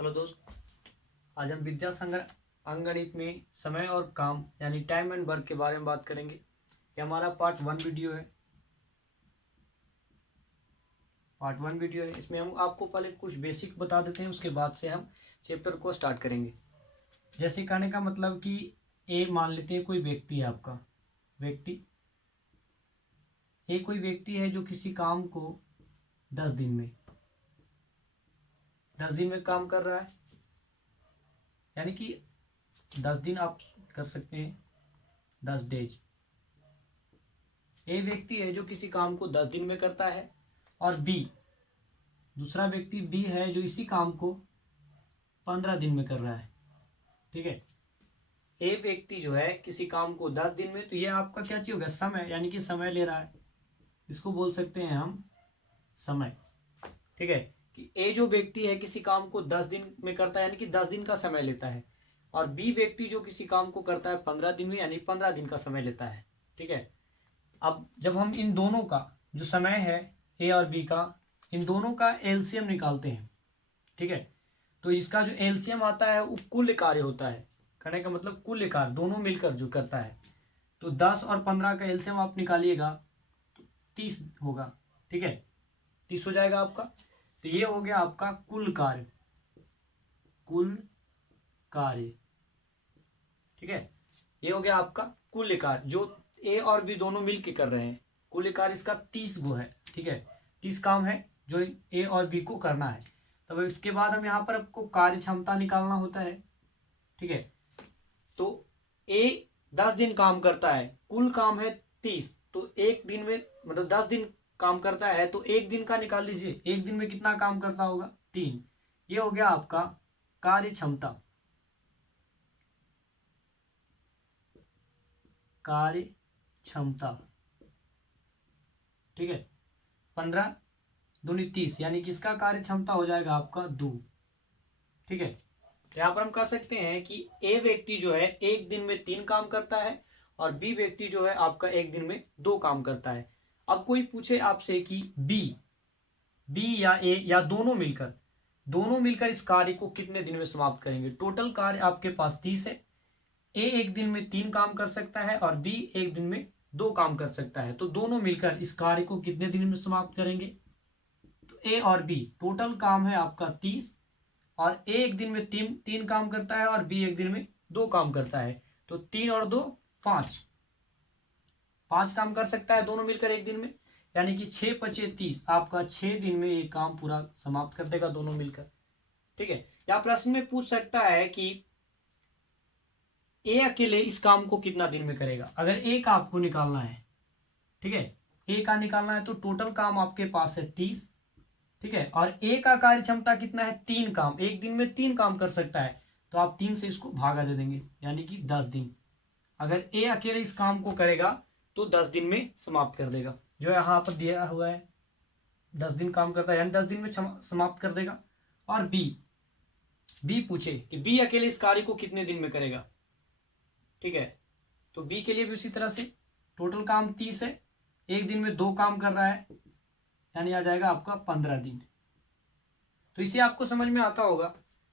Hello दोस्त, आज हम विद्या संग्रह अंकगणित में समय और काम यानी टाइम एंड वर्क के बारे में बात करेंगे। ये हमारा पार्ट 1 वीडियो है। इसमें हम आपको पहले कुछ बेसिक बता देते हैं, उसके बाद से हम चैप्टर को स्टार्ट करेंगे। जैसे कहने का मतलब कि ए मान लेते हैं कोई व्यक्ति है, आपका व्यक्ति ए कोई व्यक्ति है जो किसी काम को 10 दिन में काम कर रहा है, यानी कि 10 दिन आप कर सकते हैं, 10 डेज। ए व्यक्ति है जो किसी काम को 10 दिन में करता है, और बी दूसरा व्यक्ति बी है जो इसी काम को 15 दिन में कर रहा है। ठीक है, ए व्यक्ति जो है किसी काम को 10 दिन में, तो ये आपका क्या चीज हो गया, समय, यानी कि समय ले रहा है, इसको बोल सकते हैं हम समय। ठीक है, कि ए जो व्यक्ति है किसी काम को 10 दिन में करता है, यानी कि 10 दिन का समय लेता है, और बी व्यक्ति जो किसी काम को करता है 15 दिन में, यानी 15 दिन का समय लेता है। ठीक है, अब जब हम इन दोनों का जो समय है ए और बी का, इन दोनों का एलसीएम निकालते हैं। ठीक है, तो इसका जो एलसीएम आता है वो कुल कार्य होता है। कहने का मतलब कुल कार्य दोनों मिलकर जो करता है, तो 10 और 15 का एलसीएम आप निकालिएगा तो 30 होगा। ठीक है, 30 हो जाएगा आपका। तो ये हो गया आपका कुल कार्य। ठीक है, ये हो गया आपका कुल कार्य जो ए और बी दोनों मिलके कर रहे हैं। कुल कार्य इसका 30 गो है। ठीक है, 30 काम है जो ए और बी को करना है। तब इसके बाद हम यहाँ पर आपको कार्य क्षमता निकालना होता है। ठीक है, तो ए 10 दिन काम करता है, कुल काम है 30, तो एक दिन में मतलब 10 दिन काम करता है, तो एक दिन का निकाल लीजिए, एक दिन में कितना काम करता होगा, 3। ये हो गया आपका कार्य क्षमता। ठीक है, 15 दूनी 30, यानी कि इसका कार्य क्षमता हो जाएगा आपका 2। ठीक है, तो यहाँ पर हम कह सकते हैं कि ए व्यक्ति जो है एक दिन में 3 काम करता है, और बी व्यक्ति जो है आपका एक दिन में 2 काम करता है। अब कोई पूछे आपसे कि बी या ए या दोनों मिलकर इस कार्य को कितने दिन में समाप्त करेंगे। टोटल कार्य आपके पास 30 है। ए एक दिन में 3 काम कर सकता है, और बी एक दिन में 2 काम कर सकता है, तो दोनों मिलकर इस कार्य को कितने दिन में समाप्त करेंगे। तो ए और बी टोटल काम है आपका 30, और ए एक दिन में तीन काम करता है, और बी एक दिन में 2 काम करता है, तो 3 और 2 5 काम कर सकता है दोनों मिलकर एक दिन में, यानी कि 6 पचे 30, आपका 6 दिन में एक काम पूरा समाप्त कर देगा दोनों मिलकर। ठीक है, या प्रश्न में पूछ सकता है कि ए अकेले इस काम को कितना दिन में करेगा। अगर ए का आपको निकालना है, ठीक है, ए का निकालना है, तो टोटल काम आपके पास है 30। ठीक है, और ए का कार्य क्षमता कितना है, 3 काम, एक दिन में 3 काम कर सकता है, तो आप 3 से इसको भागा दे देंगे, यानी कि 10 दिन। अगर ए अकेले इस काम को करेगा तो 10 दिन में समाप्त कर देगा, जो यहाँ पर दिया हुआ है 10 दिन काम करता है, यानी 10 दिन में समाप्त कर देगा। और बी पूछे कि बी अकेले इस कार्य को कितने दिन में करेगा। ठीक है, तो बी के लिए भी उसी तरह से टोटल काम 30 है, एक दिन में 2 काम कर रहा है, यानी आ जाएगा आपका 15 दिन। तो इसे आपको समझ में आता होगा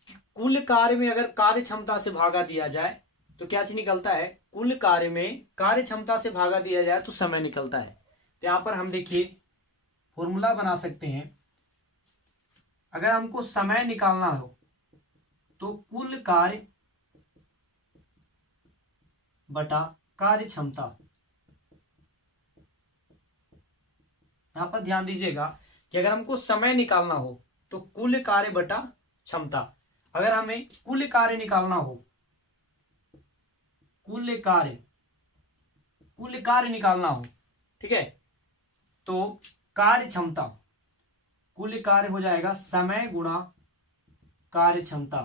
कि कुल कार्य में अगर कार्य क्षमता से भागा दिया जाए तो क्या चीज निकलता है, कुल कार्य में कार्य क्षमता से भागा दिया जाए तो समय निकलता है। तो यहां पर हम देखिए फॉर्मूला बना सकते हैं। अगर हमको समय निकालना हो तो कुल कार्य बटा कार्य क्षमता। यहां पर ध्यान दीजिएगा कि अगर हमको समय निकालना हो तो कुल कार्य बटा क्षमता। अगर हमें कुल कार्य निकालना हो, कुल कार्य निकालना हो, ठीक है, तो कार्य क्षमता, कुल कार्य हो जाएगा समय गुणा कार्य क्षमता।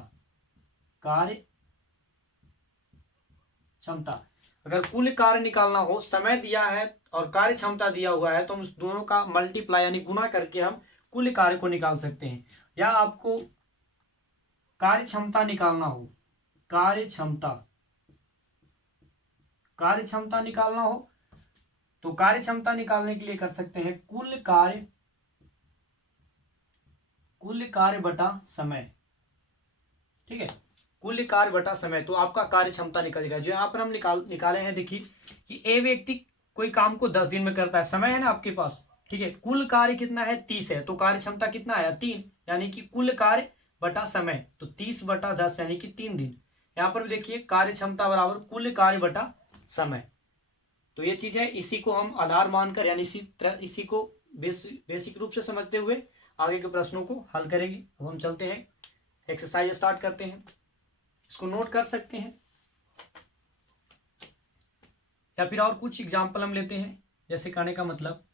अगर कुल कार्य निकालना हो, समय दिया है और कार्य क्षमता दिया हुआ है, तो हम उस दोनों का मल्टीप्लाई यानी गुणा करके हम कुल कार्य को निकाल सकते हैं। या आपको कार्य क्षमता निकालना हो, कार्य क्षमता निकालना हो, तो कार्य क्षमता निकालने के लिए कर सकते हैं कुल कार्य बटा समय। ठीक है, कुल कार्य बटा समय, तो आपका कार्य क्षमता निकल जाएगा। जो यहाँ पर हम निकाले हैं, देखिए कि ए व्यक्ति कोई काम को 10 दिन में करता है, समय है ना आपके पास, ठीक है, कुल कार्य कितना है 30 है, तो कार्य क्षमता कितना आया 3, यानी कि कुल कार्य बटा समय, तो 30/10 यानी कि 3 दिन। यहाँ पर भी देखिए कार्य क्षमता बराबर कुल कार्य बटा समय, तो ये चीज है, इसी को हम आधार मानकर यानी इसी को बेसिक रूप से समझते हुए आगे के प्रश्नों को हल करेंगे। अब हम चलते हैं, एक्सरसाइज स्टार्ट करते हैं, इसको नोट कर सकते हैं, या फिर और कुछ एग्जाम्पल हम लेते हैं। जैसे कहने का मतलब,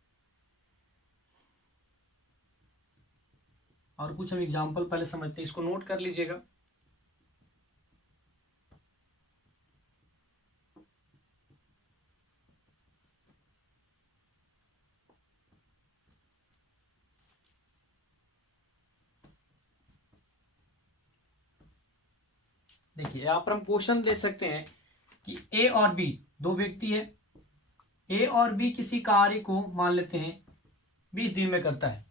और कुछ हम एग्जाम्पल पहले समझते हैं, इसको नोट कर लीजिएगा। देखिए यहाँ पर हम क्वेश्चन ले सकते हैं कि ए और बी दो व्यक्ति है, ए और बी किसी कार्य को मान लेते हैं 20 दिन में करता है।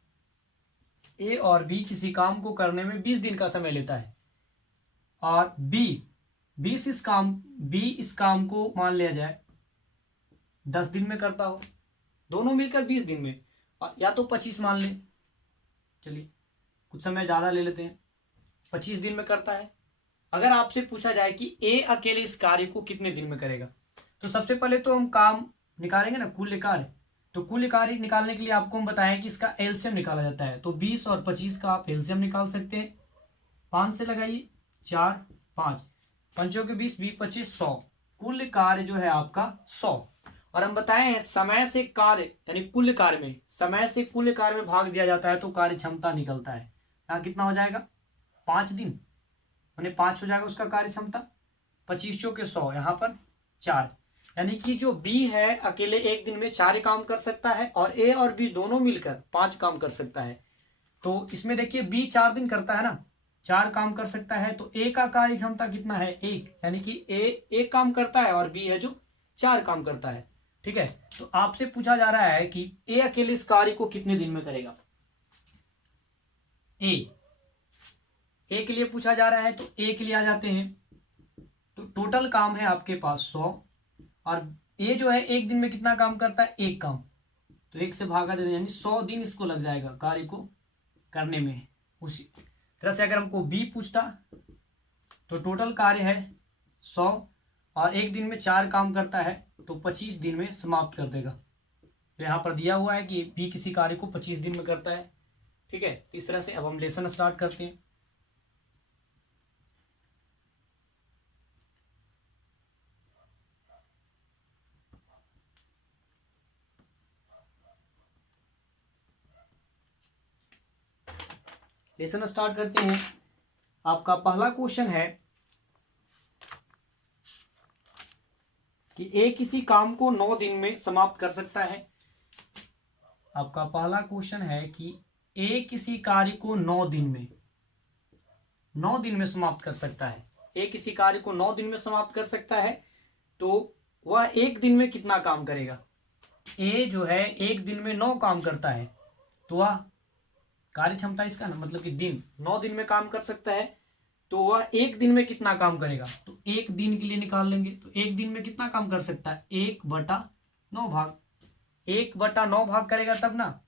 ए और बी किसी काम को करने में 20 दिन का समय लेता है, और बी इस काम को मान लिया जाए 10 दिन में करता हो, दोनों मिलकर 20 दिन में, या तो 25 मान लें, चलिए कुछ समय ज़्यादा ले लेते हैं, 25 दिन में करता है। अगर आपसे पूछा जाए कि ए अकेले इस कार्य को कितने दिन में करेगा, तो सबसे पहले तो हम काम निकालेंगे ना कुल कार्य, तो कुल कार्य निकालने के लिए आपको हम बताएं कि इसका एलसीएम निकाला जाता है, तो 20 और 25 का आप एलसीएम निकाल सकते हैं। 5 से लगाइए, 4 5 पंचों के 20 20 25 100, कुल कार्य जो है आपका 100। और हम बताए हैं समय से कार्य यानी कुल कार्य में, समय से कुल कार्य में भाग दिया जाता है तो कार्य क्षमता निकलता है। यहाँ कितना हो जाएगा 5 दिन, मैंने 5 हो जाएगा उसका कार्य क्षमता, 25 के 100, यहाँ पर 4, यानी कि जो बी है अकेले एक दिन में 4 काम कर सकता है, और ए और बी दोनों मिलकर 5 काम कर सकता है। तो इसमें देखिए बी 4 दिन करता है ना, 4 काम कर सकता है, तो ए का कार्य क्षमता कितना है 1, यानी कि ए एक काम करता है और बी है जो 4 काम करता है। ठीक है, तो आपसे पूछा जा रहा है कि ए अकेले इस कार्य को कितने दिन में करेगा। ए के लिए पूछा जा रहा है, तो ए के लिए आ जाते हैं, तो टोटल काम है आपके पास 100, और ए जो है एक दिन में कितना काम करता है, एक काम, तो 1 से भागा दे दें, यानी 100 दिन इसको लग जाएगा कार्य को करने में। उसी तरह से अगर हमको बी पूछता, तो टोटल कार्य है 100, और एक दिन में 4 काम करता है, तो 25 दिन में समाप्त कर देगा। तो यहाँ पर दिया हुआ है कि बी किसी कार्य को 25 दिन में करता है। ठीक है, तो इस तरह से अब हम लेसन स्टार्ट करते हैं। लेसन स्टार्ट करते हैं। आपका पहला क्वेश्चन है कि ए किसी काम को 9 दिन में समाप्त कर सकता है। आपका पहला क्वेश्चन है कि ए किसी कार्य को 9 दिन में समाप्त कर सकता है। ए किसी कार्य को 9 दिन में समाप्त कर सकता है, तो वह एक दिन में कितना काम करेगा। ए जो है एक दिन में 9 काम करता है, तो वह कार्य क्षमता इसका ना मतलब कि दिन 9 दिन में काम कर सकता है, तो वह एक दिन में कितना काम करेगा। तो एक दिन के लिए निकाल लेंगे, तो एक दिन में कितना काम कर सकता है 1/9 भाग, 1/9 भाग करेगा तब ना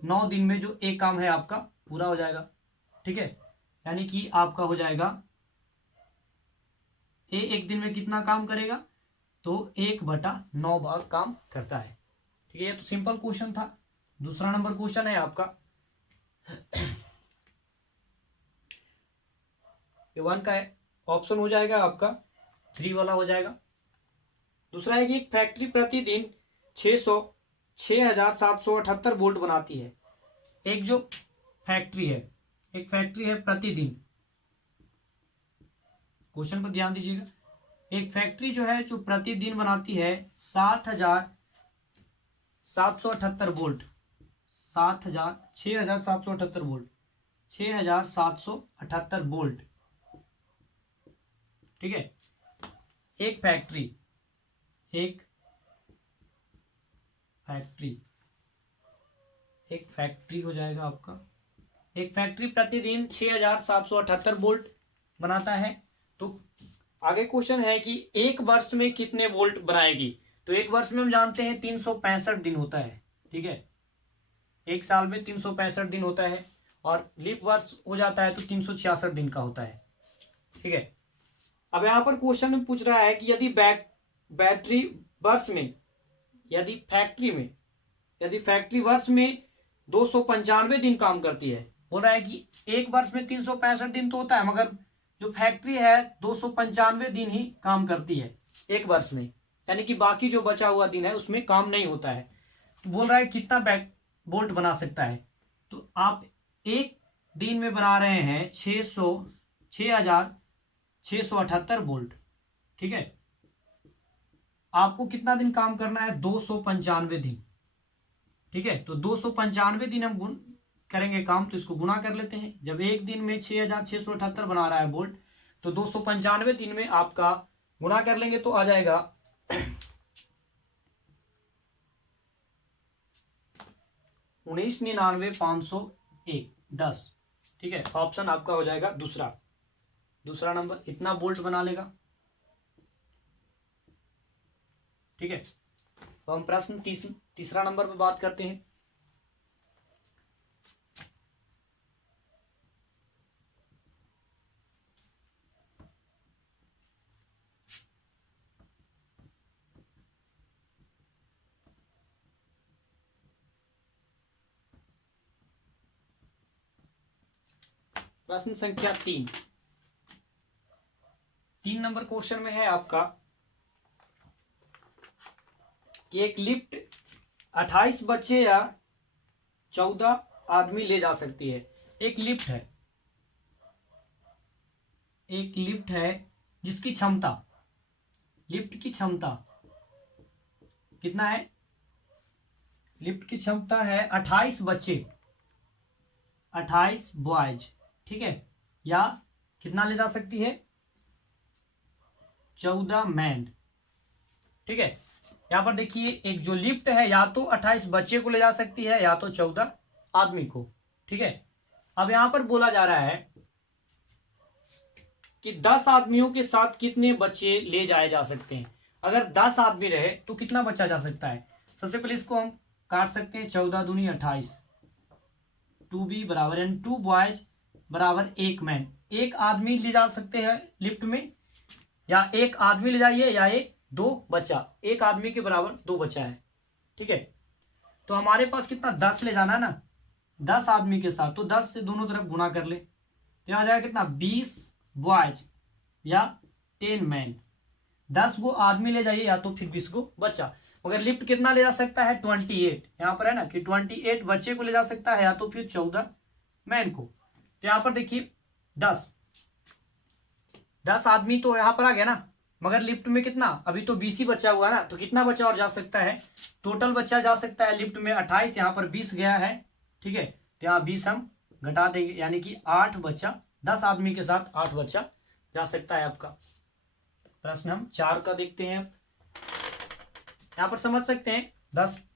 9 दिन में जो एक काम है आपका पूरा हो जाएगा। ठीक है, यानी कि आपका हो जाएगा ए एक दिन में कितना काम करेगा, तो 1/9 भाग काम करता है। ठीक है, ये तो सिंपल क्वेश्चन था। दूसरा नंबर क्वेश्चन है आपका, ये 1 का ऑप्शन हो जाएगा आपका 3 वाला हो जाएगा। दूसरा है कि एक फैक्ट्री प्रतिदिन 6,778 वोल्ट बनाती है। एक जो फैक्ट्री है, एक फैक्ट्री है प्रतिदिन, क्वेश्चन पर ध्यान दीजिएगा, एक फैक्ट्री जो है जो प्रतिदिन बनाती है 7,778 वोल्ट, 6,778 वोल्ट, 6,778 वोल्ट। ठीक है, एक फैक्ट्री हो जाएगा आपका, एक फैक्ट्री प्रतिदिन 6,778 वोल्ट बनाता है। तो आगे क्वेश्चन है कि एक वर्ष में कितने वोल्ट बनाएगी। तो एक वर्ष में हम जानते हैं 365 दिन होता है, ठीक है, एक साल में 365 दिन होता है, और लीप वर्ष हो जाता है तो 366 दिन का होता है, ठीक है। अब यहाँ पर क्वेश्चन में पूछ रहा है कि यदि बैटरी वर्ष में, यदि फैक्ट्री वर्ष में 295 दिन काम करती है, बोल रहा है कि एक वर्ष में 365 दिन तो होता है, मगर जो फैक्ट्री है 295 दिन ही काम करती है एक वर्ष में, यानी कि बाकी जो बचा हुआ दिन है उसमें काम नहीं होता है। तो बोल रहा है कितना बैक बोल्ट बना सकता है। तो आप एक दिन में बना रहे हैं 6,678 बोल्ट, ठीक है। आपको कितना दिन काम करना है, 295 दिन, ठीक है। तो 295 दिन हम गुण करेंगे काम, तो इसको गुना कर लेते हैं। जब एक दिन में 6,678 बना रहा है बोल्ट, तो 295 दिन में आपका गुना कर लेंगे तो आ जाएगा 19,501 10, ठीक है। ऑप्शन आपका हो जाएगा दूसरा नंबर, इतना बोल्ट बना लेगा, ठीक है। तो हम प्रश्न तीसरा नंबर पे बात करते हैं। प्रश्न संख्या 3 नंबर क्वेश्चन में है आपका कि एक लिफ्ट 28 बच्चे या 14 आदमी ले जा सकती है। एक लिफ्ट है जिसकी क्षमता, लिफ्ट की क्षमता कितना है, लिफ्ट की क्षमता है 28 बच्चे, 28 बॉयज, ठीक है, या कितना ले जा सकती है, 14 मैन, ठीक है। यहां पर देखिए एक जो लिफ्ट है या तो 28 बच्चे को ले जा सकती है या तो 14 आदमी को, ठीक है। अब यहां पर बोला जा रहा है कि 10 आदमियों के साथ कितने बच्चे ले जाए जा सकते हैं। अगर 10 आदमी रहे तो कितना बच्चा जा सकता है। सबसे पहले इसको हम काट सकते हैं, 14 दूनी 28, 2b बराबर यानी 2 बॉयज बराबर 1 मैन। एक आदमी ले जा सकते हैं लिफ्ट में, या एक आदमी ले जाइए या एक 2 बच्चा, एक आदमी के बराबर 2 बच्चा है, ठीक है। तो हमारे पास कितना 10 ले जाना है ना, 10 आदमी के साथ, तो 10 से दोनों तरफ गुना कर ले, तो यहाँ जाएगा कितना 20 बॉयज या 10 मैन। 10 गो आदमी ले जाइए या तो फिर 20 गो बच्चा, मगर लिफ्ट कितना ले जा सकता है 28, यहाँ पर है ना कि 28 बच्चे को ले जा सकता है या तो फिर 14 मैन को। तो यहाँ पर देखिए 10 आदमी तो यहाँ पर आ गया ना, मगर लिफ्ट में कितना अभी तो 20 ही बचा हुआ ना, तो कितना बच्चा और जा सकता है, टोटल बच्चा जा सकता है लिफ्ट में 28, यहाँ पर 20 गया है, ठीक है। तो यहाँ 20 हम घटा देंगे, यानी कि 8 बच्चा, 10 आदमी के साथ 8 बच्चा जा सकता है आपका। प्रश्न हम 4 का देखते हैं। यहाँ पर समझ सकते हैं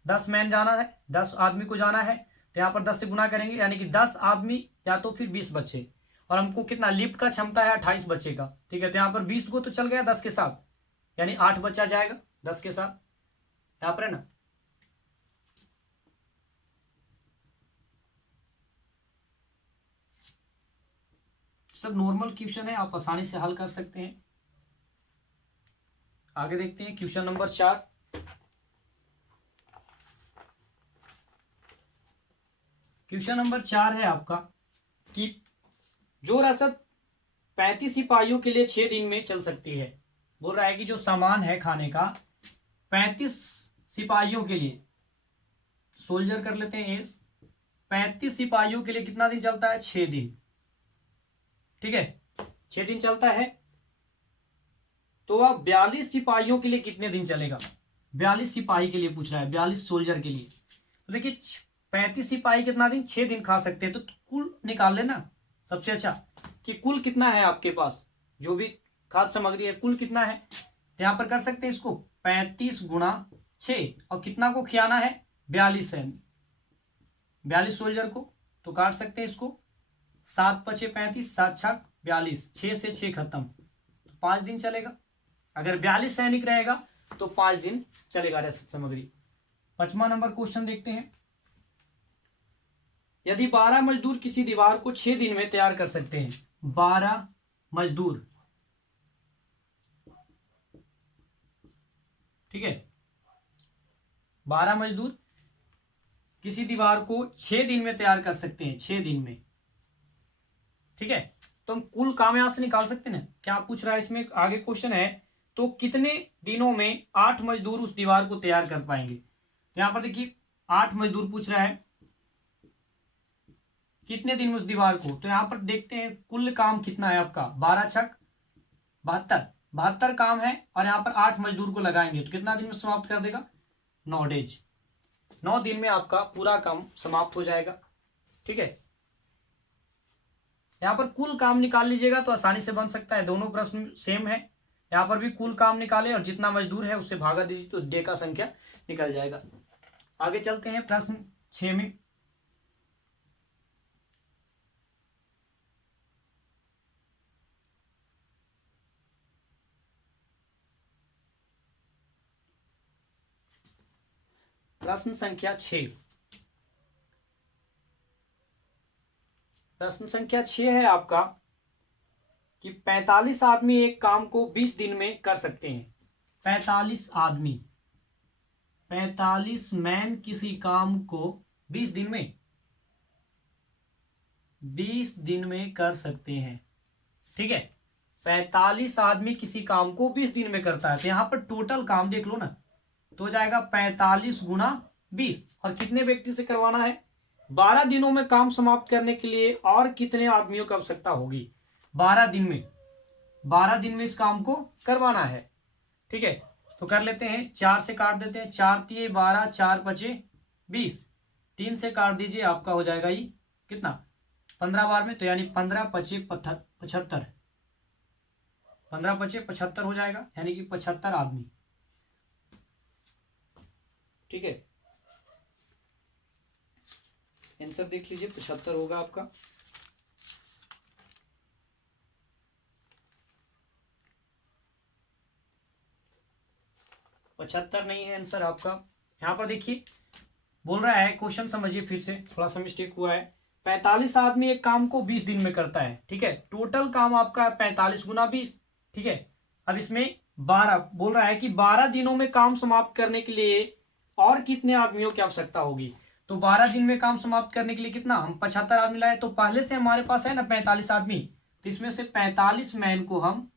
10 मैन जाना है, 10 आदमी को जाना है, तो यहाँ पर 10 से गुना करेंगे, यानी कि 10 आदमी या तो फिर 20 बच्चे, और हमको कितना लिफ्ट का क्षमता है 28 बच्चे का, ठीक है। तो यहाँ पर 20 को तो चल गया 10 के साथ, यानी 8 बच्चा जाएगा 10 के साथ, यहाँ पर है ना। सब नॉर्मल क्वेश्चन है, आप आसानी से हल कर सकते हैं। आगे देखते हैं क्वेश्चन नंबर 4। क्वेश्चन नंबर 4 है आपका कि जो रसद 35 सिपाहियों के लिए 6 दिन में चल सकती है। बोल रहा है कि जो सामान है खाने का 35 सिपाहियों के लिए, सोल्जर कर लेते हैं एस, 35 सिपाहियों के लिए कितना दिन चलता है, 6 दिन, ठीक है, 6 दिन चलता है। तो वह 42 सिपाहियों के लिए कितने दिन चलेगा। 42 सिपाही के लिए पूछ रहा है, 42 सोल्जर के लिए। तो देखिए 35 सिपाही कितना दिन, 6 दिन खा सकते हैं, तो कुल निकाल लेना सबसे अच्छा कि कुल कितना है आपके पास, जो भी खाद्य सामग्री है कुल कितना है। तो यहां पर कर सकते हैं इसको 35 गुणा 6, और कितना को खियाना है 42 है, 42 सोल्जर को, तो काट सकते हैं इसको, 7 पचे 35, 7 छक 42, 6 से 6 खत्म, तो 5 दिन चलेगा। अगर 42 सैनिक रहेगा तो 5 दिन चलेगा रसद सामग्री। 5वां नंबर क्वेश्चन देखते हैं। यदि 12 मजदूर किसी दीवार को 6 दिन में तैयार कर सकते हैं, 12 मजदूर, ठीक है, 12 मजदूर किसी दीवार को 6 दिन में तैयार कर सकते हैं, 6 दिन में, ठीक है। तो हम कुल काम यहां से निकाल सकते हैं ना। क्या पूछ रहा है इसमें, आगे क्वेश्चन है, तो कितने दिनों में 8 मजदूर उस दीवार को तैयार कर पाएंगे। तो यहां पर देखिए 8 मजदूर पूछ रहा है, कितने दिन में उस दीवार को। तो यहां पर देखते हैं कुल काम कितना है आपका, 12 छक 72, 72 काम है, और यहां पर 8 मजदूर को लगाएंगे तो कितना दिन में समाप्त कर देगा, 9 डेज, 9 दिन में आपका पूरा काम समाप्त हो जाएगा, ठीक है। यहां पर कुल काम निकाल लीजिएगा तो आसानी से बन सकता है, दोनों प्रश्न सेम है। यहां पर भी कुल काम निकाले और जितना मजदूर है उससे भागा दीजिए तो डे का संख्या निकल जाएगा। आगे चलते हैं प्रश्न 6 में। प्रश्न संख्या 6, प्रश्न संख्या 6 है आपका कि 45 आदमी एक काम को 20 दिन में कर सकते हैं। 45 आदमी, 45 मैन किसी काम को 20 दिन में, 20 दिन में कर सकते हैं, ठीक है। 45 आदमी किसी काम को 20 दिन में करता है, तो यहां पर टोटल काम देख लो ना, तो हो जाएगा 45 गुना 20, और कितने व्यक्ति से करवाना है, 12 दिनों में काम समाप्त करने के लिए और कितने आदमियों की आवश्यकता होगी, 12 दिन में, 12 दिन में इस काम को करवाना है, ठीक है। तो कर लेते हैं, 4 से काट देते हैं, 4 तिये 12, 4 पचे 20, 3 से काट दीजिए, आपका हो जाएगा ये कितना, 15 बार में, तो यानी 15 पचे 75, 15 पचे 75 हो जाएगा, यानी कि 75 आदमी, ठीक है। आंसर देख लीजिए, 75 होगा आपका। पचहत्तर नहीं है आंसर आपका। यहां पर देखिए बोल रहा है, क्वेश्चन समझिए फिर से, थोड़ा सा मिस्टेक हुआ है। 45 आदमी एक काम को 20 दिन में करता है, ठीक है, टोटल काम आपका 45 गुना 20, ठीक है। अब इसमें 12 बोल रहा है कि 12 दिनों में काम समाप्त करने के लिए और कितने आदमियों की आवश्यकता होगी। तो 12 दिन में काम समाप्त करने के लिए कितना, हम 75 आदमी लाए, तो पहले से हमारे पास है ना 45 आदमी, तो इसमें से 45 मैन को हम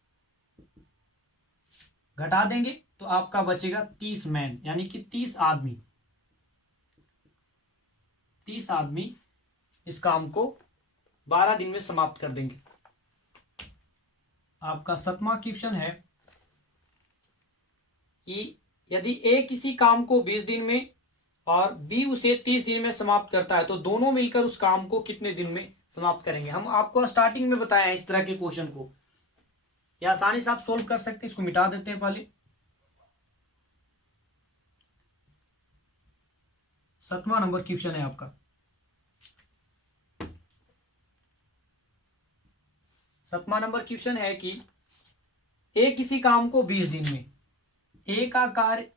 घटा देंगे तो आपका बचेगा 30 मैन, यानी कि 30 आदमी, 30 आदमी इस काम को 12 दिन में समाप्त कर देंगे। आपका 7वां क्वेश्चन है कि यदि ए किसी काम को 20 दिन में और बी उसे 30 दिन में समाप्त करता है, तो दोनों मिलकर उस काम को कितने दिन में समाप्त करेंगे। हम आपको स्टार्टिंग में बताया है इस तरह के क्वेश्चन को, या आसानी से आप सोल्व कर सकते हैं। इसको मिटा देते हैं पहले। 7वां नंबर क्वेश्चन है आपका। 7वां नंबर क्वेश्चन है कि ए किसी काम को 20 दिन में, ए का कार्य,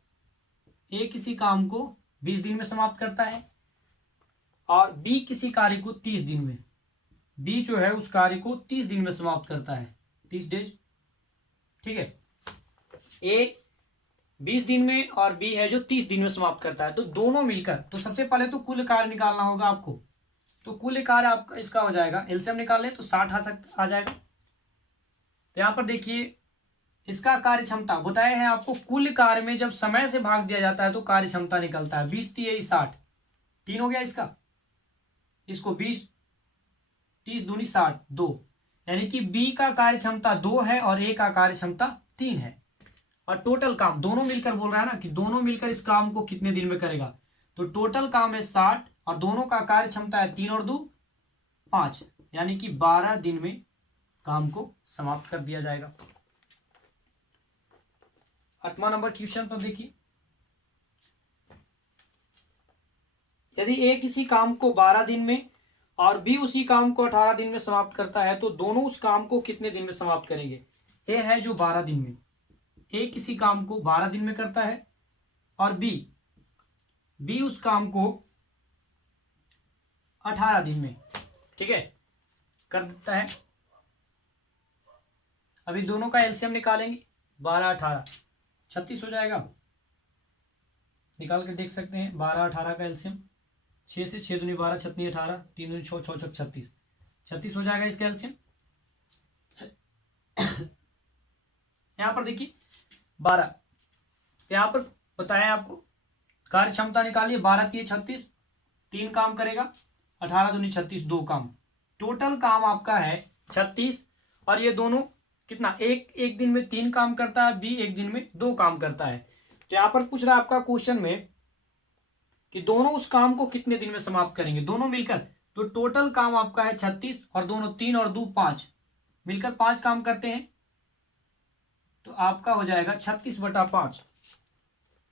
ए किसी काम को 20 दिन में समाप्त करता है, और बी किसी कार्य को 30 दिन में, बी जो है उस कार्य को 30 दिन में समाप्त करता है, 30 डेज, ठीक है। ए 20 दिन में और बी है जो 30 दिन में समाप्त करता है, तो दोनों मिलकर, तो सबसे पहले तो कुल कार्य निकालना होगा आपको। तो कुल कार्य आपका इसका हो जाएगा, एलसीएम निकालें तो 60 आ जाएगा। तो यहां पर देखिए इसका कार्य क्षमता बताया है आपको, कुल कार्य में जब समय से भाग दिया जाता है तो कार्य क्षमता निकलता है, 20 तिये 60, 3 हो गया इसका, इसको 20 30 दूनी 60, 2, यानी कि बी का कार्य क्षमता 2 है और ए का कार्य क्षमता 3 है। और टोटल काम दोनों मिलकर बोल रहा है ना कि दोनों मिलकर इस काम को कितने दिन में करेगा, तो टोटल काम है 60 और दोनों का कार्य क्षमता है 3 और 2 5, यानी कि 12 दिन में काम को समाप्त कर दिया जाएगा। 8वां नंबर क्वेश्चन पर देखिए, यदि ए किसी काम को 12 दिन में और बी उसी काम को 18 दिन में समाप्त करता है, तो दोनों उस काम को कितने दिन में समाप्त करेंगे? ए है जो 12 दिन में, ए किसी काम को 12 दिन में करता है और बी उस काम को 18 दिन में, ठीक है, कर देता है। अभी दोनों का एलसीएम निकालेंगे, 12 18 36 हो जाएगा, निकाल के देख सकते हैं। 12 18 का एलसीएम 6 से 6 दूनी 12, 6 दूनी 18, 3 दूनी 6, 6 36, 36 हो जाएगा इसका एलसीएम। यहां पर देखिए 12, यहां पर बताया आपको कार्य क्षमता निकालिए, 12 3 36, 3 काम करेगा, 18 दूनी 36, 2 काम, टोटल काम आपका है 36। और ये दोनों कितना, एक दिन में 3 काम करता है, बी एक दिन में 2 काम करता है। तो यहां पर पूछ रहा है आपका क्वेश्चन में कि दोनों उस काम को कितने दिन में समाप्त करेंगे, दोनों मिलकर। तो टोटल काम आपका है 36 और दोनों 3 और 2 5, मिलकर 5 काम करते हैं, तो आपका हो जाएगा 36/5,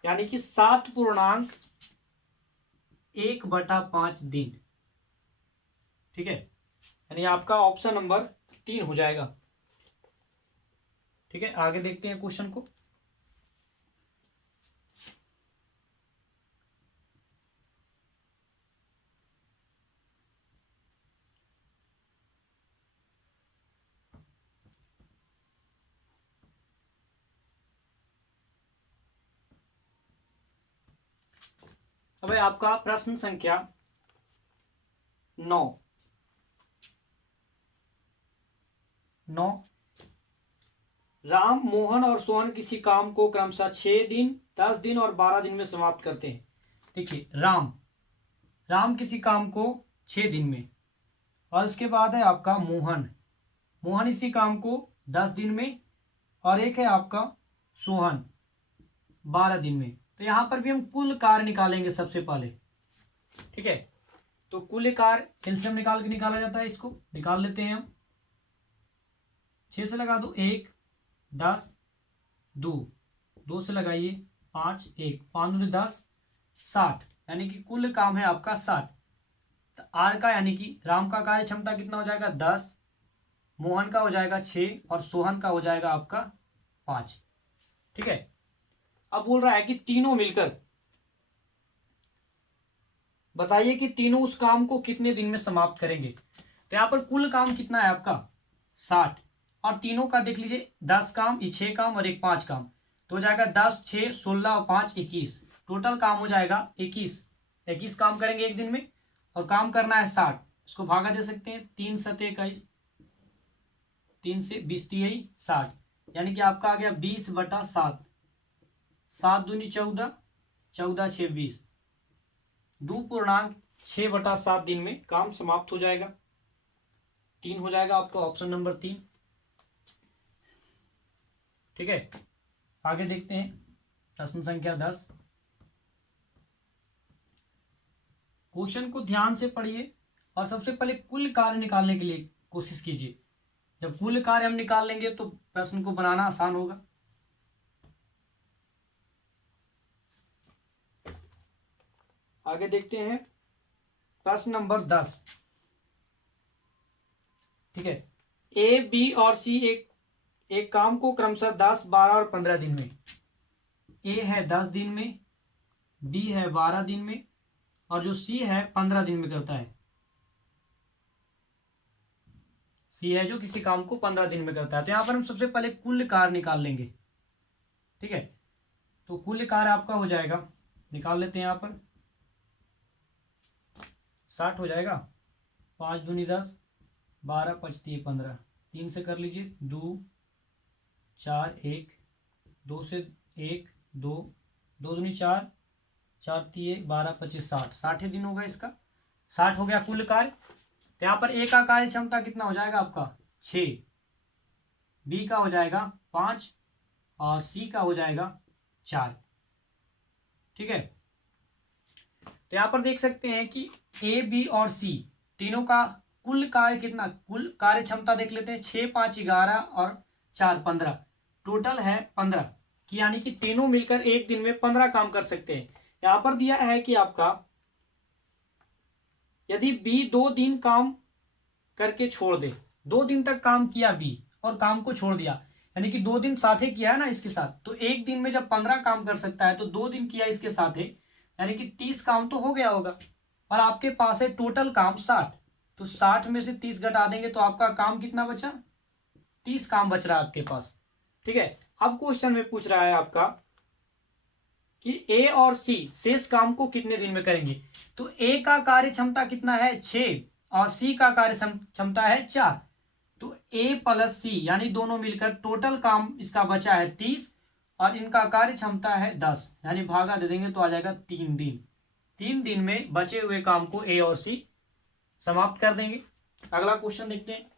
यानी कि 7.1/5 दिन, ठीक है। यानी आपका ऑप्शन नंबर 3 हो जाएगा, ठीक है। आगे देखते हैं क्वेश्चन को। अब है आपका प्रश्न संख्या 9। राम, मोहन और सोहन किसी काम को क्रमशः 6 दिन, 10 दिन और 12 दिन में समाप्त करते हैं। देखिए राम किसी काम को 6 दिन में, और इसके बाद है आपका मोहन इसी काम को 10 दिन में, और एक है आपका सोहन 12 दिन में। तो यहां पर भी हम कुल कार्य निकालेंगे सबसे पहले, ठीक है। तो कुल कार्य एलसीएम निकाल के निकाला जाता है, इसको निकाल लेते हैं हम। 6 से लगा दो 1 10, 2 से लगाइए 5 1, 5 दूनी 10, 60, यानी कि कुल काम है आपका 60। तो आर का यानी कि राम का कार्य क्षमता कितना हो जाएगा 10, मोहन का हो जाएगा 6 और सोहन का हो जाएगा आपका 5, ठीक है। अब बोल रहा है कि तीनों मिलकर बताइए कि तीनों उस काम को कितने दिन में समाप्त करेंगे। तो यहां पर कुल काम कितना है आपका 60, और तीनों का देख लीजिए 10 काम, 6 काम और 1 5 काम, तो हो जाएगा 10 6 16 और 5 21, टोटल काम हो जाएगा 21 काम करेंगे एक दिन में, और काम करना है 60। इसको भागा दे सकते हैं, 3 7 21, 3 से 20 यही 60, यानी कि आपका आ गया 20/7, 7 दूनी 14, 14 6 20, 2.6/7 दिन में काम समाप्त हो जाएगा। 3 हो जाएगा आपका ऑप्शन नंबर 3, ठीक है। आगे देखते हैं प्रश्न संख्या 10। क्वेश्चन को ध्यान से पढ़िए और सबसे पहले कुल कार्य निकालने के लिए कोशिश कीजिए। जब कुल कार्य हम निकाल लेंगे तो प्रश्न को बनाना आसान होगा। आगे देखते हैं प्रश्न नंबर 10, ठीक है। ए बी और सी एक काम को क्रमशः 10 12 और 15 दिन में, ए है 10 दिन में, बी है 12 दिन में, और जो सी है 15 दिन में करता है। सी है जो किसी काम को 15 दिन में करता है। तो यहां पर हम सबसे पहले कुल कार्य निकाल लेंगे, ठीक है। तो कुल कार्य आपका हो जाएगा, निकाल लेते हैं यहां पर, 60 हो जाएगा, 5 दूनी 10, 12 5 15, 3 से कर लीजिए 2 4 1, 2 से 1 2, 2 दूनी 4, 4 3 12 25 60, 60 दिन होगा इसका, 60 हो गया कुल कार्य। तो यहाँ पर ए का कार्य क्षमता कितना हो जाएगा आपका 6, बी का हो जाएगा 5 और सी का हो जाएगा 4, ठीक है। तो यहाँ पर देख सकते हैं कि ए बी और सी तीनों का कुल कार्य कितना, कुल कार्य क्षमता देख लेते हैं, 6 5 11 और 4 15, टोटल है 15 की, यानी कि तीनों मिलकर एक दिन में 15 काम कर सकते हैं। यहां पर दिया है कि आपका यदि बी 2 दिन काम करके छोड़ दे, 2 दिन तक काम किया बी और काम को छोड़ दिया, यानी कि 2 दिन साथे किया है ना इसके साथ, तो एक दिन में जब 15 काम कर सकता है तो 2 दिन किया इसके साथे, यानी कि 30 काम तो हो गया होगा। और आपके पास है टोटल काम 60, तो 60 में से 30 घटा देंगे तो आपका काम कितना बचा, 30 काम बच रहा है आपके पास। ठीक है, अब क्वेश्चन में पूछ रहा है आपका कि ए और सी शेष काम को कितने दिन में करेंगे। तो ए का कार्य क्षमता कितना है 6 और सी का कार्य क्षमता है 4, तो ए प्लस सी यानी दोनों मिलकर टोटल काम इसका बचा है 30 और इनका कार्य क्षमता है 10, यानी भागा दे देंगे तो आ जाएगा 3 दिन। 3 दिन में बचे हुए काम को ए और सी समाप्त कर देंगे। अगला क्वेश्चन देखते हैं।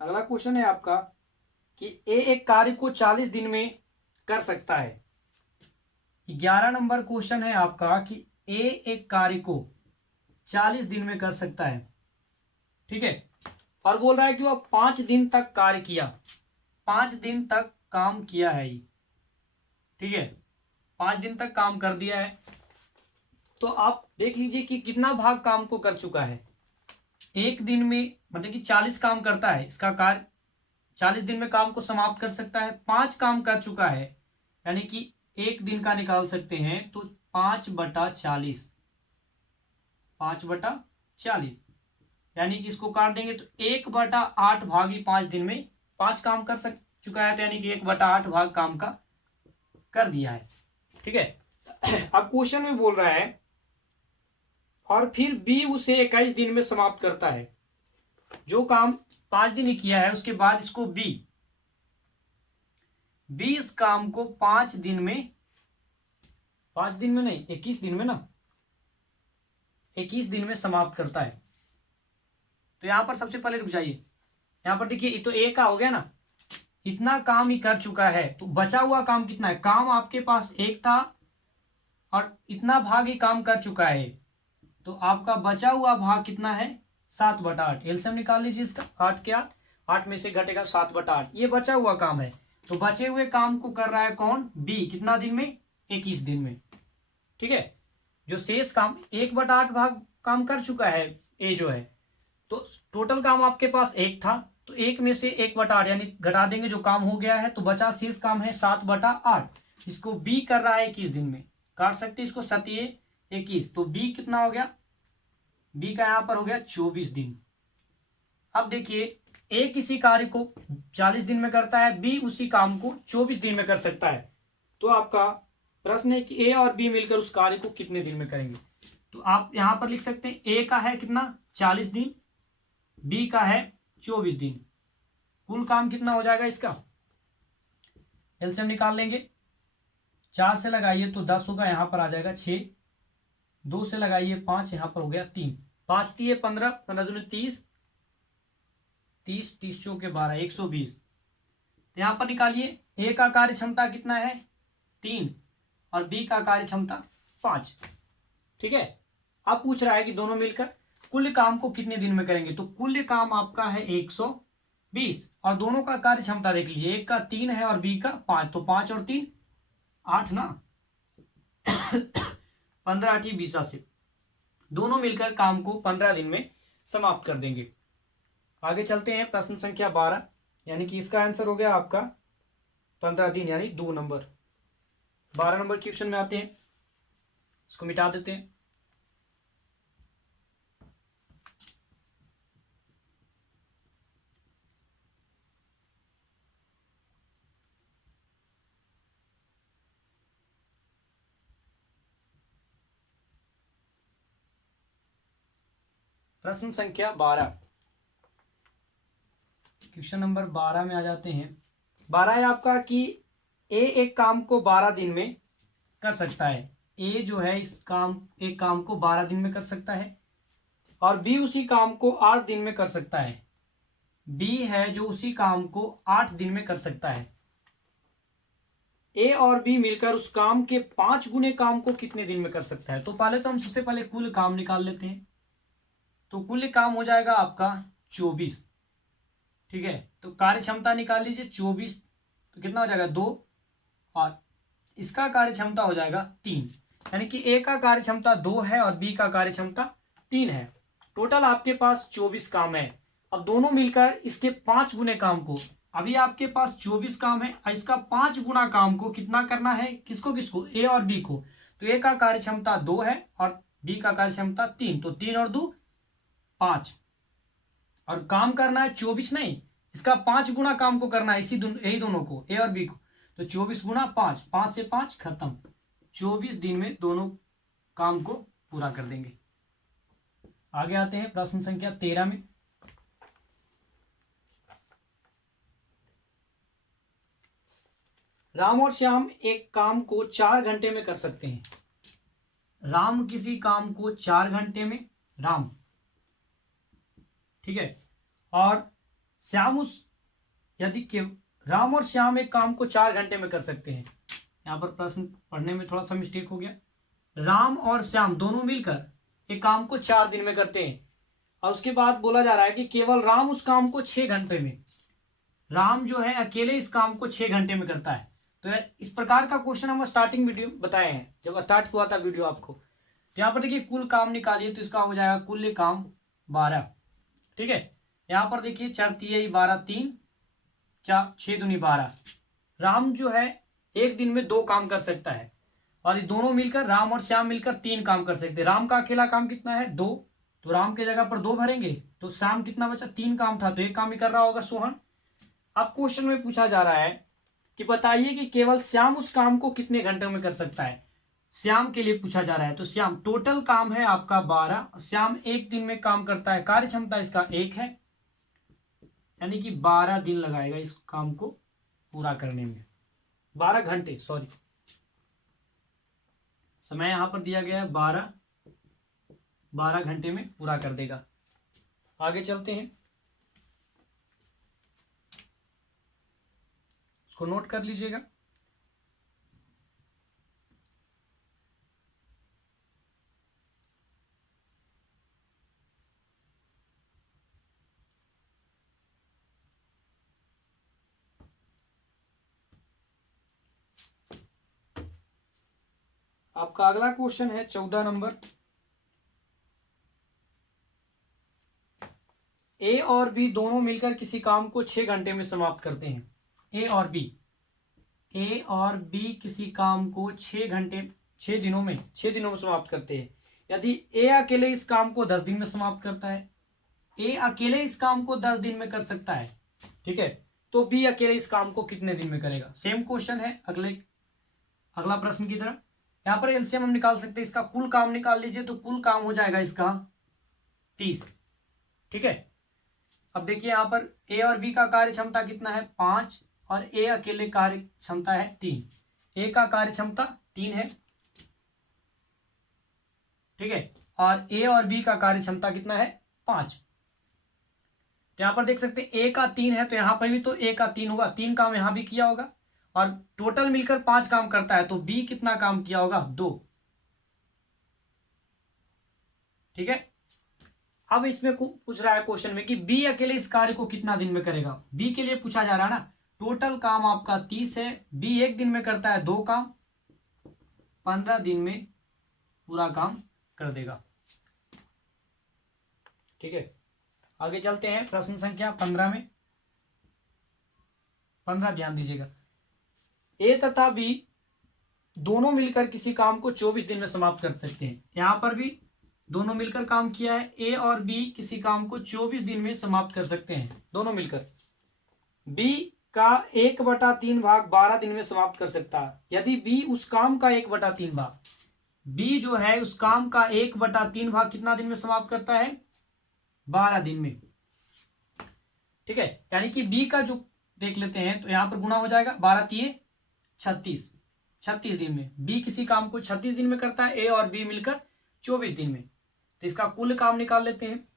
अगला क्वेश्चन है आपका कि ए एक कार्य को 40 दिन में कर सकता है। 11 नंबर क्वेश्चन है आपका कि ए एक कार्य को 40 दिन में कर सकता है। ठीक है, और बोल रहा है कि वह 5 दिन तक कार्य किया, 5 दिन तक काम किया है ये। ठीक है, 5 दिन तक काम कर दिया है, तो आप देख लीजिए कि कितना भाग काम को कर चुका है। एक दिन में मतलब कि 40 काम करता है, इसका कार्य 40 दिन में काम को समाप्त कर सकता है, 5 काम कर चुका है, यानी कि एक दिन का निकाल सकते हैं तो 5/40, 5/40, यानी कि इसको काट देंगे तो 1/8 भाग ही 5 दिन में 5 काम कर चुका है, तो यानी कि 1/8 भाग काम का कर दिया है। ठीक है, अब क्वेश्चन में बोल रहा है और फिर बी उसे 21 दिन में समाप्त करता है। जो काम 5 दिन ही किया है उसके बाद इसको बी इस काम को 5 दिन में, 5 दिन में नहीं 21 दिन में ना, 21 दिन में समाप्त करता है। तो यहां पर सबसे पहले रुक जाइए, यहां पर देखिए तो ए का हो गया ना, इतना काम ही कर चुका है, तो बचा हुआ काम कितना है, काम आपके पास एक था और इतना भाग ही काम कर चुका है, तो आपका बचा हुआ भाग कितना है 7/8। एलसीएम निकाल लीजिए इसका, 8 के 8 में से घटेगा 7/8, ये बचा हुआ काम है। तो बचे हुए काम को कर रहा है कौन, बी, कितना दिन में, 21 दिन में। ठीक है, जो शेष काम 1/8 भाग काम कर चुका है ए जो है, तो टोटल काम आपके पास एक था, तो एक में से 1/8 यानी घटा देंगे जो काम हो गया है, तो बचा शेष काम है 7/8, इसको बी कर रहा है 21 दिन में, काट सकते इसको 7×21, तो बी कितना हो गया, बी का यहां पर हो गया 24 दिन। अब देखिए ए किसी कार्य को 40 दिन में करता है, बी उसी काम को 24 दिन में कर सकता है, तो आपका प्रश्न है कि ए और बी मिलकर उस कार्य को कितने दिन में करेंगे। तो आप यहां पर लिख सकते हैं ए का है कितना 40 दिन, बी का है 24 दिन, कुल काम कितना हो जाएगा इसका, एलसीएम निकाल लेंगे, 4 से लगाइए तो 10 होगा, यहां पर आ जाएगा 6, 2 से लगाइए 5, यहां पर हो गया 3, 5 3 15, 15 दूनी 30, 30 30 चौके 12, 120। तो यहां पर निकालिए ए का कार्य क्षमता कितना है 3 और बी का कार्य क्षमता 5। ठीक है, अब पूछ रहा है कि दोनों मिलकर कुल काम को कितने दिन में करेंगे, तो कुल काम आपका है 120 और दोनों का कार्य क्षमता देख लीजिए, एक का 3 है और बी का 5, तो 5 और 3 8 ना 15 8 20 से दोनों मिलकर काम को 15 दिन में समाप्त कर देंगे। आगे चलते हैं, प्रश्न संख्या 12, यानी कि इसका आंसर हो गया आपका 15 दिन, यानी 2 नंबर। 12 नंबर क्वेश्चन में आते हैं, इसको मिटा देते हैं। प्रश्न संख्या 12, क्वेश्चन नंबर 12 में आ जाते हैं। 12 है आपका कि ए एक काम को 12 दिन में कर सकता है, ए जो है इस काम एक काम को 12 दिन में कर सकता है, और बी उसी काम को 8 दिन में कर सकता है, बी है जो उसी काम को 8 दिन में कर सकता है। ए और बी मिलकर उस काम के 5 गुने काम को कितने दिन में कर सकता है। तो पहले तो हम सबसे पहले कुल काम निकाल लेते हैं। तो कुल काम हो जाएगा आपका 24। ठीक है, तो कार्य क्षमता निकाल लीजिए 24, तो कितना हो जाएगा 2, और इसका कार्य क्षमता हो जाएगा 3। यानी कि ए का कार्य क्षमता 2 है और बी का कार्य क्षमता 3 है। टोटल आपके पास 24 काम है। अब दोनों मिलकर इसके 5 गुने काम को, अभी आपके पास 24 काम है और इसका 5 गुना काम को कितना करना है, किसको किसको, ए और बी को। तो ए का कार्य क्षमता 2 है और बी का कार्य क्षमता 3, तो 3 और 2 5, और काम करना है 24 नहीं, इसका 5 गुना काम को करना है, यही दोनों को, ए और बी को। तो 24 गुना 5, 5 से 5 खत्म, 24 दिन में दोनों काम को पूरा कर देंगे। आगे आते हैं प्रश्न संख्या 13 में। राम और श्याम एक काम को 4 घंटे में कर सकते हैं। राम किसी काम को 4 घंटे में, राम, ठीक है, और श्याम राम और श्याम एक काम को 4 घंटे में कर सकते हैं। यहां पर प्रश्न पढ़ने में थोड़ा सा मिस्टेक हो गया। राम और श्याम दोनों मिलकर एक काम को 4 दिन में करते हैं, और उसके बाद बोला जा रहा है कि केवल राम उस काम को 6 घंटे में, राम जो है अकेले इस काम को 6 घंटे में करता है। तो इस प्रकार का क्वेश्चन हम स्टार्टिंग वीडियो बताए हैं, जब स्टार्ट हुआ था वीडियो आपको। तो यहाँ पर देखिए कुल काम निकालिए, तो इसका हो जाएगा कुल काम 12। ठीक है, यहाँ पर देखिए 4 तिहाई 12, 3 4 6 दूनी 12। राम जो है एक दिन में 2 काम कर सकता है, और ये दोनों मिलकर, राम और श्याम मिलकर 3 काम कर सकते हैं। राम का अकेला काम कितना है, 2, तो राम के जगह पर 2 भरेंगे, तो श्याम कितना बचा, 3 काम था, तो 1 काम ही कर रहा होगा सोहन। अब क्वेश्चन में पूछा जा रहा है कि बताइए कि केवल श्याम उस काम को कितने घंटों में कर सकता है। श्याम के लिए पूछा जा रहा है। तो श्याम, टोटल काम है आपका 12, श्याम एक दिन में काम करता है, कार्य क्षमता इसका 1 है, यानी कि 12 दिन लगाएगा इस काम को पूरा करने में, 12 घंटे, सॉरी, समय यहां पर दिया गया है 12 घंटे में पूरा कर देगा। आगे चलते हैं, इसको नोट कर लीजिएगा। आपका अगला क्वेश्चन है 14 नंबर। ए और बी दोनों मिलकर किसी काम को 6 घंटे में समाप्त करते हैं। ए और बी किसी काम को 6 दिनों में समाप्त करते हैं। यदि ए अकेले इस काम को 10 दिन में समाप्त करता है, ए अकेले इस काम को 10 दिन में कर सकता है, ठीक है, तो बी अकेले इस काम को कितने दिन में करेगा। सेम क्वेश्चन है अगला प्रश्न की तरह। यहां पर एलसीएम हम निकाल सकते हैं, इसका कुल काम निकाल लीजिए, तो कुल काम हो जाएगा इसका 30। ठीक है, अब देखिए यहां पर ए और बी का कार्य क्षमता कितना है, 5, और ए अकेले कार्य क्षमता है 3। ए का कार्य क्षमता 3 है, ठीक है, और ए और बी का कार्य क्षमता कितना है, 5। तो यहां पर देख सकते हैं ए का 3 है, तो यहां पर भी तो ए का 3 होगा, 3 काम यहां भी किया होगा, और टोटल मिलकर 5 काम करता है, तो बी कितना काम किया होगा, 2। ठीक है, अब इसमें पूछ रहा है क्वेश्चन में कि बी अकेले इस कार्य को कितना दिन में करेगा। बी के लिए पूछा जा रहा है ना, टोटल काम आपका 30 है, बी एक दिन में करता है 2 काम, 15 दिन में पूरा काम कर देगा। ठीक है, आगे चलते हैं प्रश्न संख्या 15 में। 15 ध्यान दीजिएगा। ए तथा बी दोनों मिलकर किसी काम को 24 दिन में समाप्त कर सकते हैं। यहां पर भी दोनों मिलकर काम किया है, ए और बी किसी काम को 24 दिन में समाप्त कर सकते हैं दोनों मिलकर। बी का 1/3 भाग 12 दिन में समाप्त कर सकता है। यदि बी उस काम का 1/3 भाग, बी जो है उस काम का 1/3 भाग कितना दिन में समाप्त करता है, 12 दिन में। ठीक है, यानी कि बी का जो देख लेते हैं, तो यहां पर गुना हो जाएगा, 12 तिये 36 दिन में। बी किसी काम को 36 दिन में करता है, ए और बी मिलकर 24 दिन में। तो इसका कुल काम निकाल लेते हैं,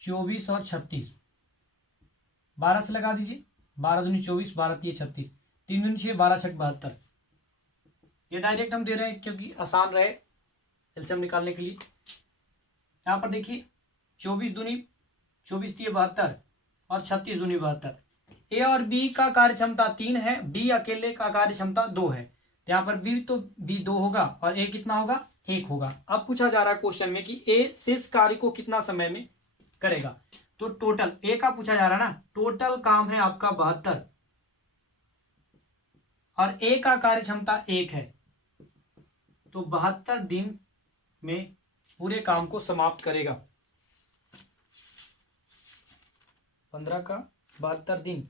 24 और 36, 12 से लगा दीजिए, 12 दूनी 24, 12 तिये 36, 3 दूनी 6, 12 छक 72। ये डायरेक्ट हम दे रहे हैं क्योंकि आसान रहे एलसीएम निकालने के लिए। यहाँ पर देखिए 24 दूनी 24 3 72 और 36 दूनी 72। ए और बी का कार्य क्षमता 3 है, बी अकेले का कार्य क्षमता 2 है। तो यहाँ पर बी तो बी 2 होगा और ए कितना होगा 1 होगा। अब पूछा जा रहा है क्वेश्चन में कि ए शेष कार्य को कितना समय में करेगा। तो टोटल ए का पूछा जा रहा है ना, टोटल काम है आपका 72 और ए का कार्य क्षमता 1 है, तो 72 दिन में पूरे काम को समाप्त करेगा। 15 का 72 दिन,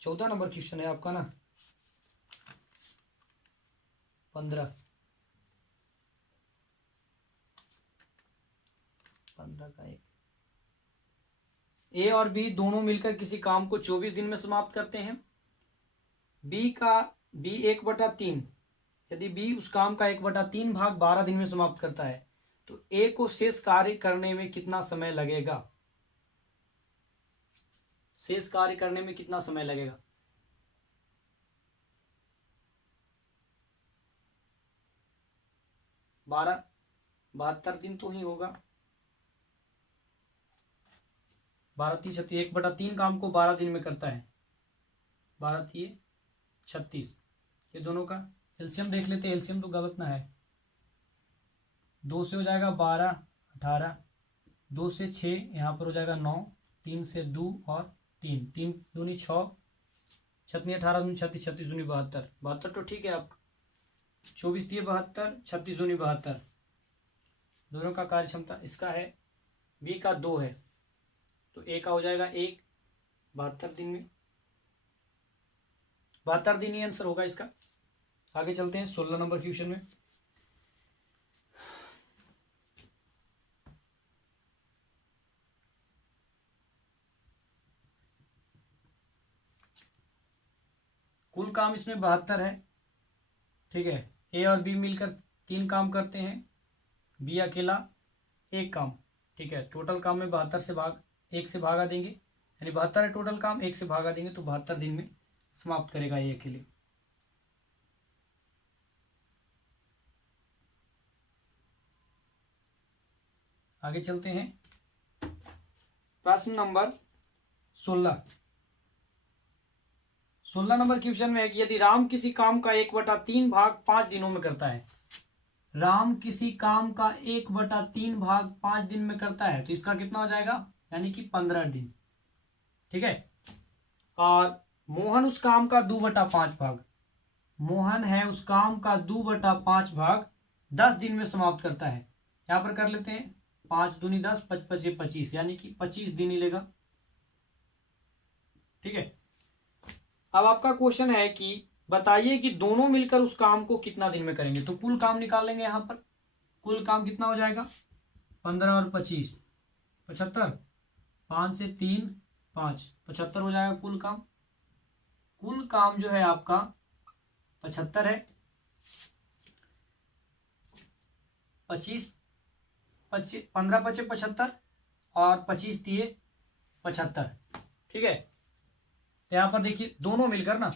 14 नंबर क्वेश्चन है आपका ना। 15 का 1। ए और बी दोनों मिलकर किसी काम को 24 दिन में समाप्त करते हैं। बी 1/3, यदि बी उस काम का 1/3 भाग 12 दिन में समाप्त करता है तो ए को शेष कार्य करने में कितना समय लगेगा। शेष कार्य करने में कितना समय लगेगा। बारह 72 दिन तो ही होगा। 12 3 36, 1/3 काम को 12 दिन में करता है। 12 3 36, ये दोनों का एलसीएम देख लेते हैं। एलसीएम तो गलत ना है। 2 से हो जाएगा 12 18, 2 से 6 यहाँ पर हो जाएगा 9, 3 से 2 और 3, 3 दूनी 6, 6 18 दूनी 36, 36 दूनी 72, 72 तो ठीक है आपका। 24 3 72, 36 दूनी 72, दोनों का कार्य क्षमता इसका है, बी का 2 है, तो ए का हो जाएगा 1 72 दिन में। 72 दिन ही आंसर होगा इसका। आगे चलते हैं 16 नंबर क्वेश्चन में। कुल काम इसमें 72 है, ठीक है। ए और बी मिलकर 3 काम करते हैं, बी अकेला 1 काम, ठीक है। टोटल काम में 72 से 1 से भागा देंगे, यानी 72 है टोटल काम, 1 से भागा देंगे तो 72 दिन में समाप्त करेगा ए अकेले। आगे चलते हैं प्रश्न नंबर 16। 16 नंबर क्वेश्चन में है कि यदि राम किसी काम का 1/3 भाग 5 दिनों में करता है। राम किसी काम का 1/3 भाग 5 दिन में करता है तो इसका कितना हो जाएगा, यानी कि 15 दिन, ठीक है। और मोहन उस काम का 2/5 भाग, मोहन है उस काम का 2/5 भाग 10 दिन में समाप्त करता है। यहां पर कर लेते हैं 5 दूनी 10, 5 5 25, यानी कि 25 दिन ही लेगा, ठीक है। अब आपका क्वेश्चन है कि बताइए कि दोनों मिलकर उस काम को कितना दिन में करेंगे। तो कुल काम निकाल लेंगे। यहां पर कुल काम कितना हो जाएगा, 15 और 25 75, 5 से 3 5 75 हो जाएगा कुल काम। कुल काम जो है आपका 75 है। 25 15 5 75 और 25 3 75, ठीक है। तो यहां पर देखिए दोनों मिलकर ना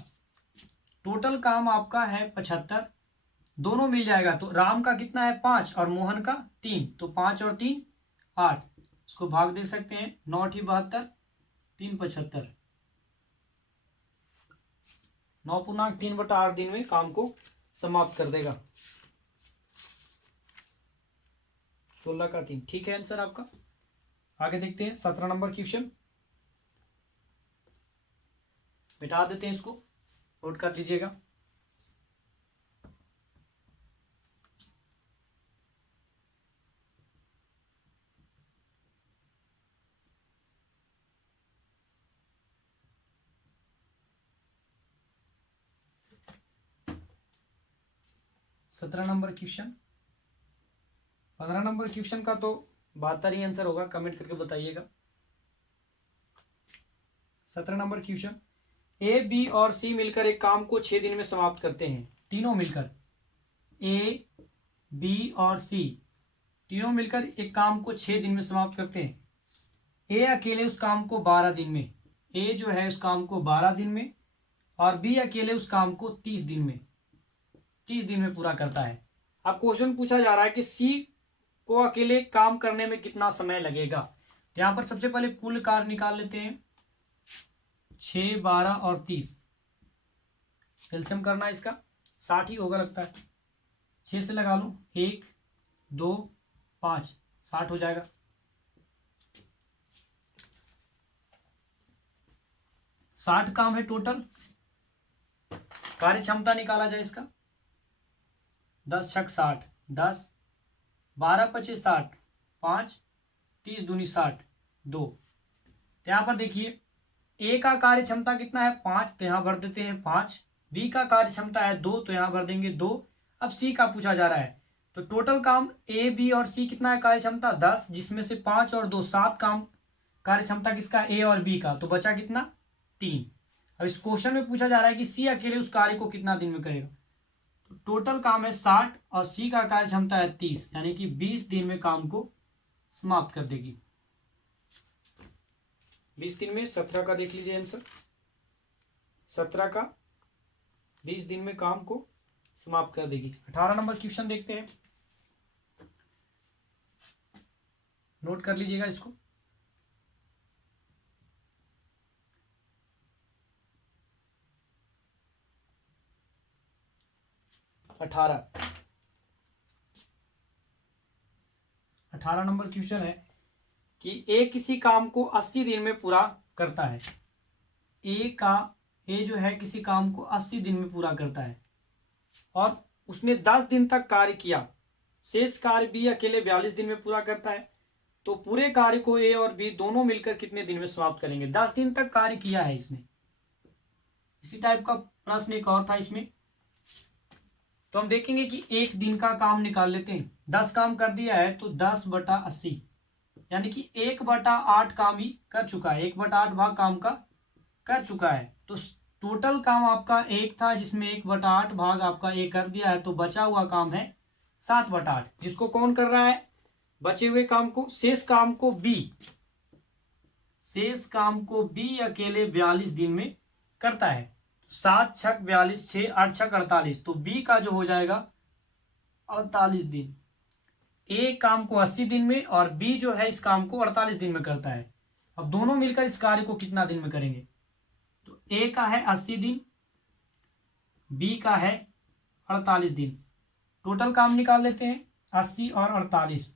टोटल काम आपका है 75, दोनों मिल जाएगा तो राम का कितना है 5 और मोहन का 3, तो 5 और 3 8, इसको भाग दे सकते हैं। 9 8 72, 3 75, 9×3/8 दिन में काम को समाप्त कर देगा। 16 का 3, ठीक है आंसर आपका। आगे देखते हैं 17 नंबर क्वेश्चन। बिठा देते हैं इसको, नोट कर लीजिएगा। सत्रह नंबर क्वेश्चन। 15 नंबर क्वेश्चन का तो 72 ही आंसर होगा, कमेंट करके बताइएगा। 17 नंबर क्वेश्चन, ए बी और सी मिलकर एक काम को 6 दिन में समाप्त करते हैं। तीनों मिलकर, ए बी और सी तीनों मिलकर एक काम को 6 दिन में समाप्त करते हैं। ए अकेले उस काम को 12 दिन में, ए जो है उस काम को 12 दिन में और बी अकेले उस काम को 30 दिन में पूरा करता है। अब क्वेश्चन पूछा जा रहा है कि सी को अकेले काम करने में कितना समय लगेगा। यहां पर सबसे पहले कुल कार्य निकाल लेते हैं, 6, 12 और 30। एलसीएम करना है इसका, 60 ही होगा लगता है। 6 से लगा लो, 1, 2, 5, 60 हो जाएगा। साठ काम है टोटल। कार्य क्षमता निकाला जाए इसका, 10 छक 60, 10, 12 पचे 60, 5, 30 दूनी 60, 2। तो यहां पर देखिए ए का कार्य क्षमता कितना है 5, तो यहां भर देते हैं 5। बी का कार्य क्षमता है 2, तो यहां भर देंगे 2। अब सी का पूछा जा रहा है, तो टोटल काम ए बी और सी कितना है कार्य क्षमता 10, जिसमें से 5 और 2 7 काम कार्य क्षमता किसका ए और बी का, तो बचा कितना 3। अब इस क्वेश्चन में पूछा जा रहा है कि सी अकेले उस कार्य को कितना दिन में करेगा। तो टोटल काम है 60 और सी का कार्य क्षमता है 30, यानी कि 20 दिन में काम को समाप्त कर देगी। 20 दिन में 17 का देख लीजिए आंसर, 17 का 20 दिन में काम को समाप्त कर देगी। 18 नंबर क्वेश्चन देखते हैं, नोट कर लीजिएगा इसको। अठारह नंबर क्वेश्चन है कि ए किसी काम को 80 दिन में पूरा करता है। ए जो है किसी काम को 80 दिन में पूरा करता है और उसने 10 दिन तक कार्य किया। शेष कार्य बी अकेले 42 दिन में पूरा करता है। तो पूरे कार्य को ए और बी दोनों मिलकर कितने दिन में समाप्त करेंगे। 10 दिन तक कार्य किया है इसने। इसी टाइप का प्रश्न एक और था इसमें, तो हम देखेंगे कि एक दिन का काम निकाल लेते हैं। 10 काम कर दिया है तो 10/80, यानी कि 1/8 काम ही कर चुका है, 1/8 भाग काम का कर चुका है। तो टोटल काम आपका 1 था, जिसमें 1/8 भाग आपका ए कर दिया है, तो बचा हुआ काम है 7/8, जिसको कौन कर रहा है, बचे हुए काम को, शेष काम को बी अकेले 42 दिन में करता है। 7 छक 42, 6 8 छक 48, तो बी का जो हो जाएगा 48 दिन। ए काम को 80 दिन में और बी जो है इस काम को 48 दिन में करता है। अब दोनों मिलकर इस कार्य को कितना दिन में करेंगे, तो ए का है 80 दिन, बी का है 48 दिन। टोटल काम निकाल लेते हैं, 80 और 48,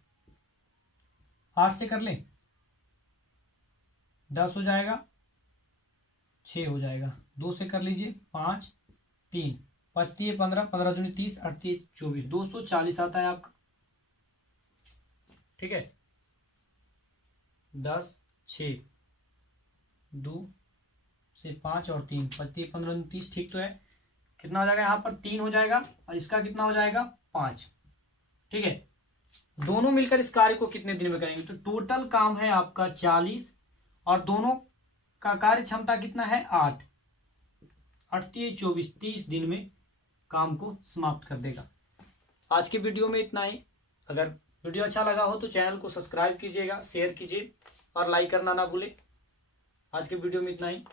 8 से कर लें 10 हो जाएगा, 6 हो जाएगा, 2 से कर लीजिए 5, 3 बचती है 15, 15 दूनी 30, 38 24, 240 आता है आपका। ठीक है, 10 6 2 से 5 और 3 बचती है 15 दूनी 30, ठीक तो है। कितना हो जाएगा यहाँ पर 3 हो जाएगा और इसका कितना हो जाएगा 5। ठीक है, दोनों मिलकर इस कार्य को कितने दिन में करेंगे, तो टोटल काम है आपका 40 और दोनों का कार्य क्षमता कितना है 8, 38 24, 30 दिन में काम को समाप्त कर देगा। आज की वीडियो में इतना ही। अगर वीडियो अच्छा लगा हो तो चैनल को सब्सक्राइब कीजिएगा, शेयर कीजिए और लाइक करना ना भूलें। आज के वीडियो में इतना ही।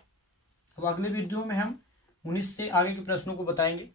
अब अगले वीडियो में हम 19 से आगे के प्रश्नों को बताएंगे।